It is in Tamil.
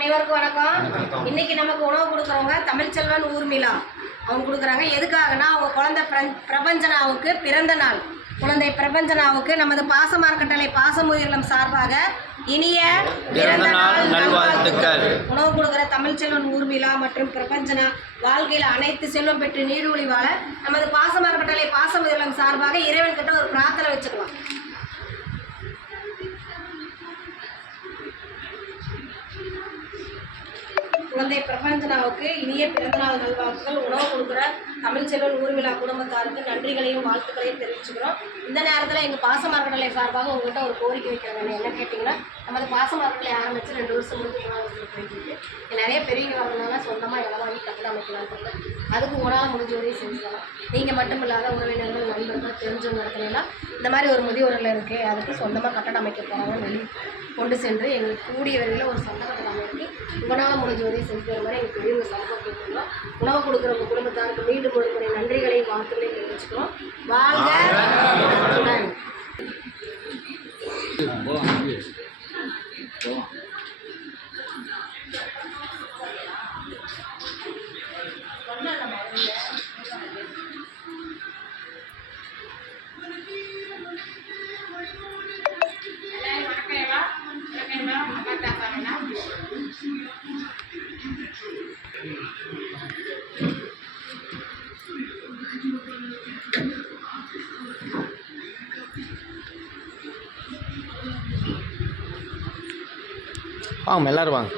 அனைவருக்கும் வணக்கம். இன்னைக்கு நமக்கு உணவு கொடுக்குறவங்க தமிழ்ச்செல்வன் ஊர்மிளா அவங்க கொடுக்குறாங்க. எதுக்காகனா அவங்க குழந்தை பிரபஞ்சனாவுக்கு பிறந்த நாள். குழந்தை பிரபஞ்சனாவுக்கு நமது பாசமார்க்கட்டளை பாசமுயிரிலம் சார்பாக இனிய பிறந்த நாள் நல்வாழ்த்துக்கள். உணவு கொடுக்குற தமிழ்ச்செல்வன் ஊர்மிளா மற்றும் பிரபஞ்சனா வாழ்க்கையில் அனைத்து செல்வம் பெற்று நீடூழி வாழ நமது பாசமார்க்கட்டளை பாசமுயிரிலம் சார்பாக இறைவன் கிட்ட ஒரு பிரார்த்தனை வச்சுக்கலாம். குழந்தை பிரபஞ்சனாவுக்கு இனிய பிறந்தநாள் நல்வாழ்த்துக்கள். உணவு கொடுக்குற தமிழ்ச்செல்வன் ஊர்மிளா குடும்பத்தாருக்கு நன்றிகளையும் வாழ்த்துக்களையும் தெரிவிச்சுக்கிறோம். இந்த நேரத்தில் எங்கள் பாசமார்க்கட்டளை சார்பாக உங்கள்கிட்ட ஒரு கோரிக்கை வைக்கிறாங்க. என்ன கேட்டிங்கன்னா, நமது பாசமார்க்கட்டளை ஆரம்பித்து 2 வருஷம் முடிஞ்சு 3 வருஷத்துக்கு போயிட்டு நிறைய பெரியவங்க வரதுனால சொந்தமாக இடம் வாங்கி கட்டடம் அமைக்கலாம்னு அதுக்கு உங்களால் முடிஞ்ச உதவி செஞ்சுக்கலாம். நீங்கள் மட்டும் இல்லாத உறவினர்கள், நண்பர்கள், தெரிஞ்சவங்க இடத்துலலாம் இந்த மாதிரி ஒரு முதியோரில் இருக்குது, அதுக்கு சொந்தமாக கட்டடம் அமைக்க போகிறாங்கன்னு வெளியே கொண்டு சென்று எங்களுக்கு கூடிய வரையில் ஒரு சொந்த கட்டடம் அமைக்கி உங்களால் முடிஞ்ச உதவி செஞ்சு வர மாதிரி எங்களுக்கு பெரியவங்க சம்பவம் கேட்குறோம். உணவு கொடுக்குறவங்க குடும்பத்தாருக்கு மீண்டும் ஒரு முறை நன்றிகளையும் வாழ்த்துக்களையும் தெரிவிச்சுக்கிறோம். வாழ்க வளமுடன். வாங்க எல்லாரும் வாங்க.